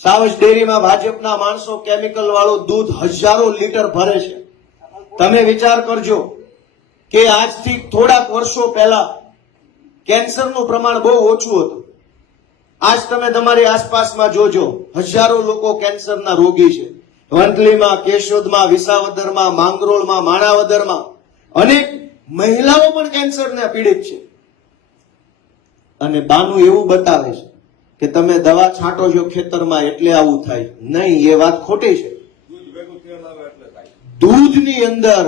સાવજ ડેરીમાં ભાજપના માણસો કેમિકલ વાળું દૂધ હજારો લીટર ભરે છે. તમે વિચાર કરજો કે આજથી થોડાક વર્ષો પહેલા કેન્સરનું પ્રમાણ બહુ ઓછું હતું. આજ તમે તમારી આસપાસમાં જોજો, હજારો લોકો કેન્સરના રોગી છે. વંથલીમાં, કેશોદમાં, વિસાવદરમાં, માંગરોળમાં, માણાવદરમાં અનેક મહિલાઓ પણ કેન્સરને પીડિત છે. અને બાનું એવું બતાવે છે કે તમે દવા છાંટો છો ખેતરમાં એટલે આવું થાય. નહીં, એ વાત ખોટી છે. દૂધની અંદર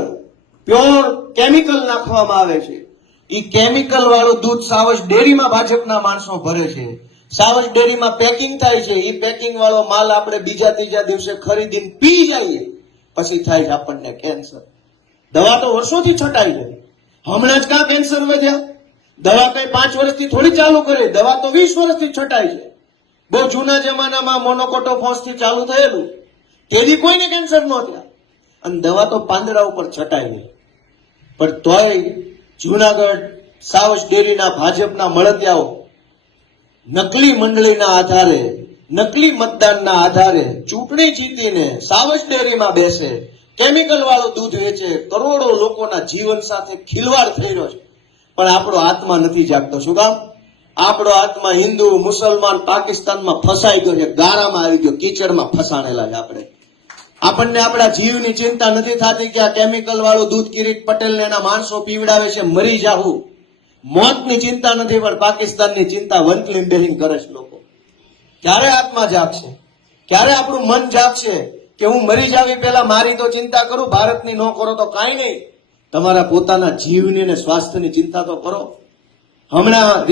પ્યોર કેમિકલ નાખવામાં આવે છે. એ કેમિકલ વાળું દૂધ સાવજ ડેરીમાં ભાજપના માણસો ભરે છે. સાવજ ડેરીમાં પેકિંગ થાય છે. એ પેકિંગ વાળો માલ આપણે બીજા ત્રીજા દિવસે ખરીદીને પી જઈએ, પછી થાય છે આપણને કેન્સર. દવા તો વર્ષોથી છટાઈ છે. હમણાં જ કાં કેન્સર વધ્યા? દવા કઈ 5 વર્ષથી થોડી ચાલુ કરી, દવા તો 20 વર્ષથી છટાઈ છે. બહુ જૂના જમાનામાં મોનોકોટોફોસ થી ચાલુ થયેલું, તેથી કોઈને કેન્સર ન થયા. અને દવા તો પાંદડા ઉપર છટાઈ ગઈ. પણ તોય જુનાગઢ સાવજ ડેરીના ભાજપના મળતિયાઓ નકલી મંડળીના આધારે, નકલી મતદાનના આધારે ચૂંટણી જીતીને સાવજ ડેરીમાં બેસે, કેમિકલ વાળું દૂધ વેચે, કરોડો લોકોના જીવન સાથે ખિલવાડ થઈ રહ્યો છે. પણ આપણો આત્મા નથી જાગતો. શું કામ? આપણો આત્મા હિન્દુ, મુસલમાન, પાકિસ્તાનમાં ફસાઈ ગયો છે, ગારામાં આવી ગયો, કીચડમાં ફસાણેલા છે. આપણને આપણા જીવની ચિંતા નથી થતી કે આ કેમિકલ વાળું દૂધ કિરીટ પટેલ ને એના માણસો પીવડાવે છે, મરી જાવું. મોતની ચિંતા નથી, પણ પાકિસ્તાનની ચિંતા વંથલી બેહીને કરે છે લોકો. ક્યારે આત્મા જાગશે? ક્યારે આપણું મન જાગશે કે હું મરી જાવી પહેલા મારી તો ચિંતા કરું, ભારતની ન કરો તો કાંઈ નહીં, તમારા પોતાના જીવની અને સ્વાસ્થ્યની ચિંતા તો કરો. હમણાં